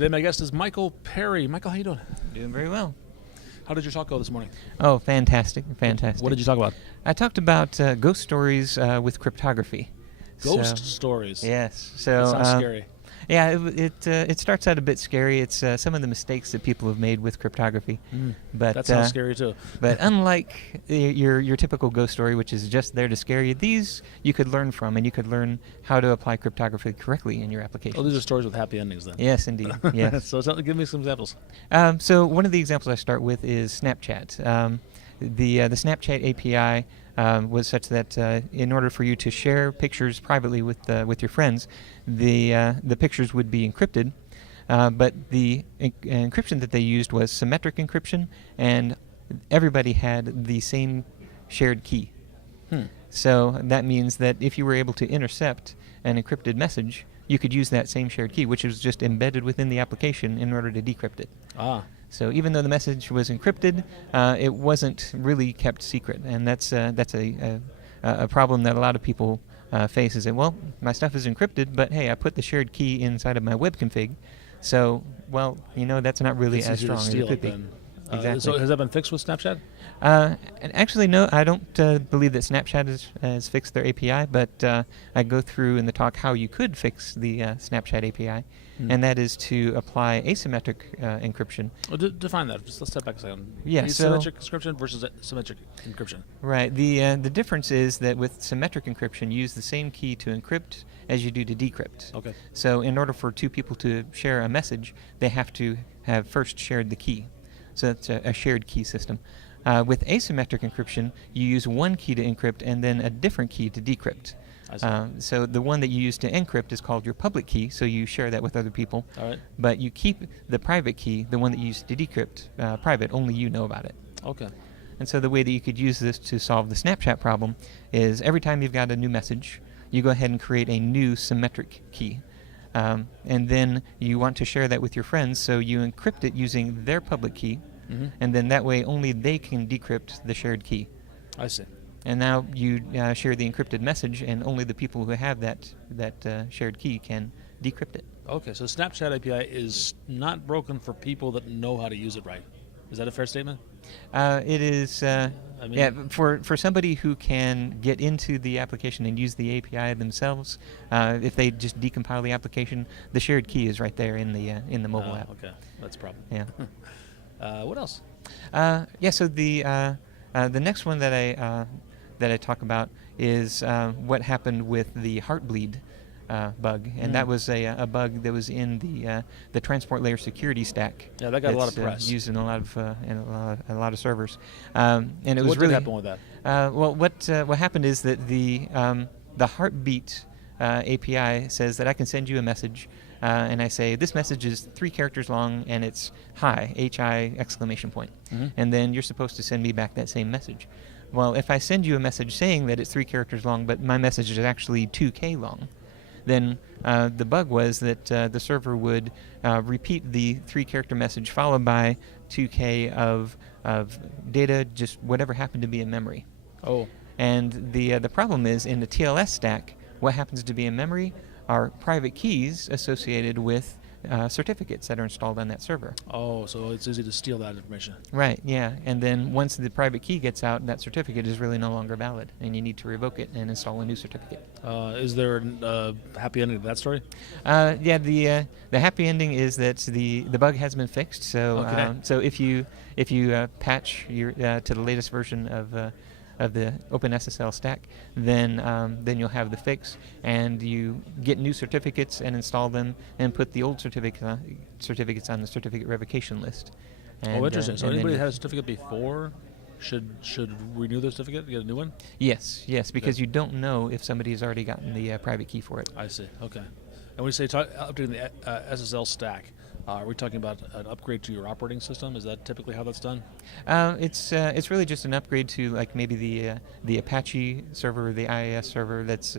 Today my guest is Michael Perry. Michael, how you doing? Doing very well. How did your talk go this morning? Oh, fantastic. What did you talk about? I talked about ghost stories with cryptography. Ghost stories? Yes. So, that sounds scary. Yeah, it starts out a bit scary. It's some of the mistakes that people have made with cryptography. But that sounds scary too. But unlike your typical ghost story, which is just there to scare you, these you could learn from, and you could learn how to apply cryptography correctly in your application. Oh, these are stories with happy endings then. Yes, indeed. Yes. So give me some examples. So one of the examples I start with is Snapchat. The Snapchat API was such that in order for you to share pictures privately with your friends, the pictures would be encrypted, but the encryption that they used was symmetric encryption, and everybody had the same shared key. So that means that if you were able to intercept an encrypted message, you could use that same shared key, which was just embedded within the application in order to decrypt it. So even though the message was encrypted, it wasn't really kept secret, and that's a problem that a lot of people face. Is that, well, my stuff is encrypted, but hey, I put the shared key inside of my web config, so well, that's not really as strong as it could be. Exactly. So has that been fixed with Snapchat? And actually, no, I don't believe that Snapchat has fixed their API, but I go through in the talk how you could fix the Snapchat API, and that is to apply asymmetric encryption. Well, define that. Just let's step back a second. Yeah, asymmetric encryption versus symmetric encryption. Right. The difference is that with symmetric encryption, you use the same key to encrypt as you do to decrypt. Okay. So in order for two people to share a message, they have to have first shared the key. So that's a shared key system. With asymmetric encryption, you use one key to encrypt and then a different key to decrypt. So the one that you use to encrypt is called your public key, so you share that with other people. All right. But you keep the private key, the one that you use to decrypt, private. Only you know about it. Okay. And so the way that you could use this to solve the Snapchat problem is every time you've got a new message, you go ahead and create a new symmetric key. And then you want to share that with your friends, so you encrypt it using their public key, and then that way only they can decrypt the shared key. I see. And now you share the encrypted message, and only the people who have that shared key can decrypt it. Okay, so Snapchat API is not broken for people that know how to use it right. Is that a fair statement? It is. For somebody who can get into the application and use the API themselves, if they just decompile the application, the shared key is right there in the mobile app. Okay, that's a problem. Yeah. What else? So the next one that I talk about is what happened with the Heartbleed bug, and that was a bug that was in the transport layer security stack. Yeah, that got a lot of press. Used in a lot of servers, and it was what really. What did happen with that? Well, what happened is that the Heartbeat API says that I can send you a message, and I say this message is 3 characters long and it's hi, H-I exclamation point, and then you're supposed to send me back that same message. Well, if I send you a message saying that it's 3 characters long, but my message is actually 2K long, then the bug was that the server would repeat the 3-character message followed by 2K of data, just whatever happened to be in memory. Oh. And the problem is in the TLS stack, what happens to be in memory are private keys associated with certificates that are installed on that server. Oh, so it's easy to steal that information. Right, yeah. And then once the private key gets out, that certificate is really no longer valid, and you need to revoke it and install a new certificate. Is there a happy ending to that story? The happy ending is that the bug has been fixed. So okay. So if you patch your to the latest version of the OpenSSL stack, then you'll have the fix, and you get new certificates and install them, and put the old certificates on the certificate revocation list. And, interesting. So anybody that had a certificate before should renew their certificate, get a new one? Yes, because you don't know if somebody has already gotten the private key for it. I see. Okay. And when you say updating the SSL stack, are we talking about an upgrade to your operating system? Is that typically how that's done? It's really just an upgrade to like maybe the Apache server or the IIS server that's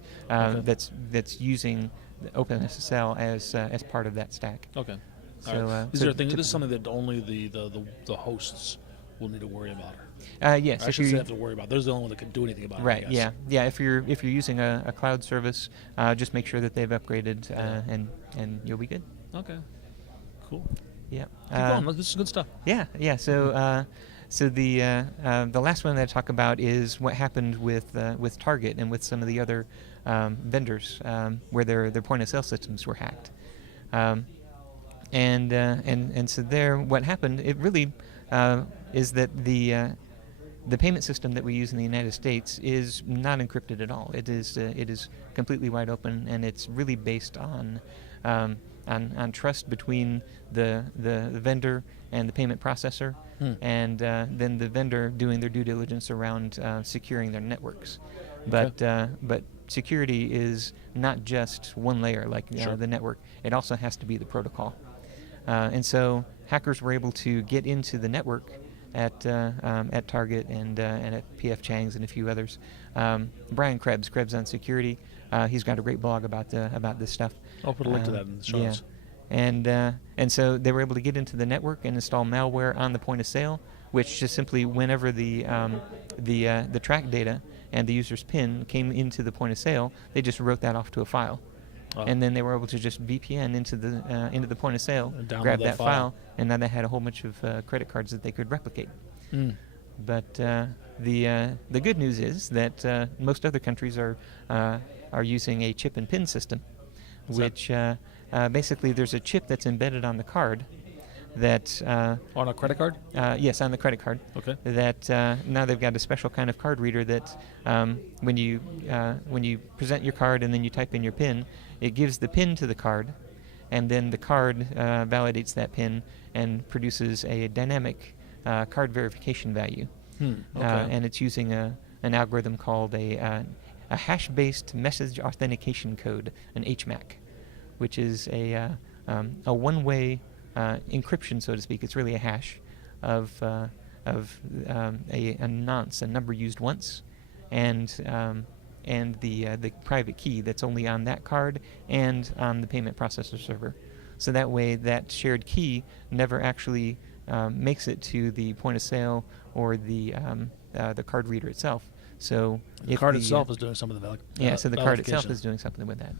using OpenSSL as part of that stack. Okay. So right. Is this something that only the hosts will need to worry about? Yes. Or I should say have to worry about. There's the only one that can do anything about it. Right. Yeah. If you're using a cloud service, just make sure that they've upgraded, and you'll be good. Okay. Cool. Yeah. Keep going. This is good stuff. Yeah, yeah. So the last one that I talk about is what happened with Target and with some of the other vendors where their point of sale systems were hacked. And so there, what happened? It really is that the payment system that we use in the United States is not encrypted at all. It is completely wide open, and it's really based on trust between the vendor and the payment processor, and then the vendor doing their due diligence around securing their networks. But security is not just one layer like Sure. the network. It also has to be the protocol. And so hackers were able to get into the network at Target and at PF Chang's and a few others. Brian Krebs on security. He's got a great blog about this stuff. I'll put a link to that in the show Yeah. notes. And so they were able to get into the network and install malware on the point of sale, which just simply whenever the track data and the user's PIN came into the point of sale, they just wrote that off to a file. And then they were able to just VPN into the point of sale, And download grab that that file. file, and now they had a whole bunch of credit cards that they could replicate. But the good news is that most other countries are using a chip and PIN system, which basically there's a chip that's embedded on the card that On a credit card? yes, on the credit card. Okay. That now they've got a special kind of card reader that when you present your card and then you type in your PIN, it gives the PIN to the card, and then the card validates that PIN and produces a dynamic card verification value. Okay. And it's using an algorithm called a hash-based message authentication code, an HMAC, which is a one-way encryption, so to speak. It's really a hash of a nonce, a number used once, and the private key that's only on that card and on the payment processor server. So that way, that shared key never actually makes it to the point of sale or the card reader itself. So The if card itself is doing some of the so the card itself validation. is doing something with that.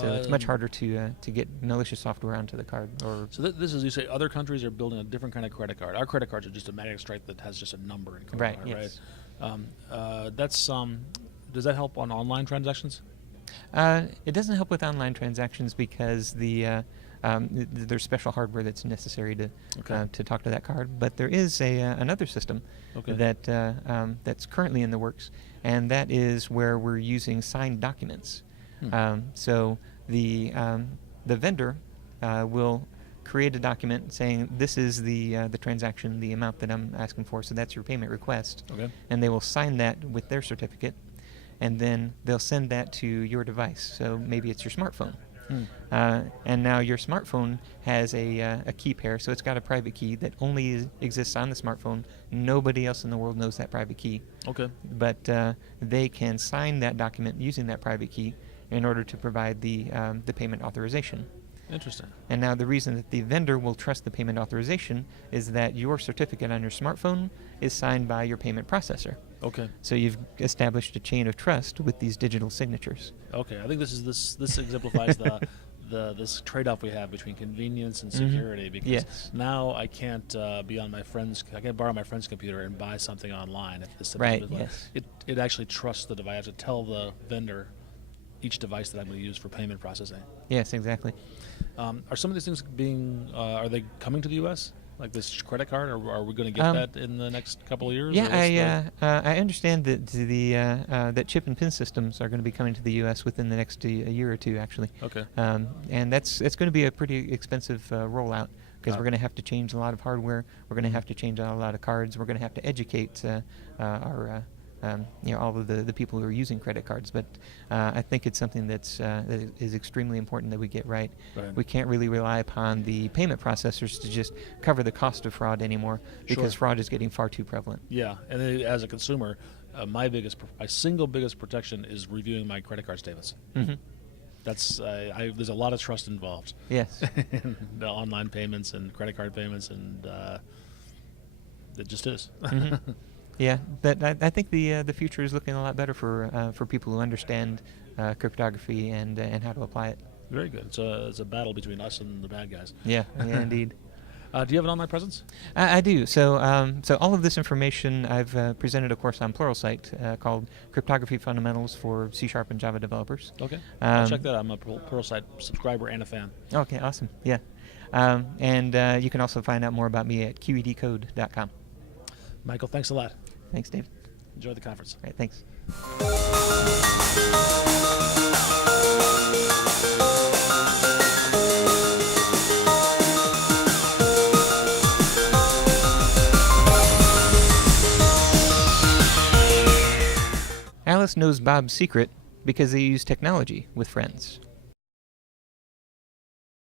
So it's much harder to get malicious software onto the card. Or So this is, you say, other countries are building a different kind of credit card. Our credit cards are just a magnetic stripe that has just a number in Right, card, yes. right? That's does that help on online transactions? It doesn't help with online transactions because there's special hardware that's necessary to talk to that card. But there is another system that's currently in the works, and that is where we're using signed documents. So the vendor will create a document saying this is the transaction, the amount that I'm asking for. So that's your payment request. Okay. And they will sign that with their certificate, and then they'll send that to your device. So maybe it's your smartphone. And now your smartphone has a key pair, so it's got a private key that only exists on the smartphone. Nobody else in the world knows that private key. Okay. But they can sign that document using that private key in order to provide the payment authorization. Interesting. And now the reason that the vendor will trust the payment authorization is that your certificate on your smartphone is signed by your payment processor. Okay. So you've established a chain of trust with these digital signatures. Okay. I think this exemplifies this trade-off we have between convenience and security. Because Yes. now I can't be on I can't borrow my friend's computer and buy something online. If this Right, is like- yes. It actually trusts the device. I have to tell the vendor each device that I'm going to use for payment processing. Yes, exactly. Are some of these things are they coming to the U.S.? Like this credit card, or are we going to get that in the next couple of years? Yeah, or what's I understand that that chip and PIN systems are going to be coming to the U.S. within the next a year or two, actually. Okay. And it's going to be a pretty expensive rollout because we're going to have to change a lot of hardware. We're going to have to change out a lot of cards. We're going to have to educate our all of the people who are using credit cards. But I think it's something that is extremely important that we get right. Right. We can't really rely upon the payment processors to just cover the cost of fraud anymore because Sure. fraud is getting far too prevalent. Yeah, and then as a consumer, my single biggest protection is reviewing my credit card statements. Mm-hmm. That's there's a lot of trust involved. Yes. in the online payments and credit card payments, and it just is. Mm-hmm. Yeah, but I think the future is looking a lot better for people who understand cryptography and how to apply it. Very good. It's a battle between us and the bad guys. Yeah, yeah, indeed. Do you have an online presence? I do. So all of this information, I've presented a course on Pluralsight called Cryptography Fundamentals for C# and Java developers. Okay. I'll check that out. I'm a Pluralsight subscriber and a fan. Okay, awesome. Yeah. And you can also find out more about me at qedcode.com. Michael, thanks a lot. Thanks, Dave. Enjoy the conference. All right, thanks. Alice knows Bob's secret because they use technology with friends.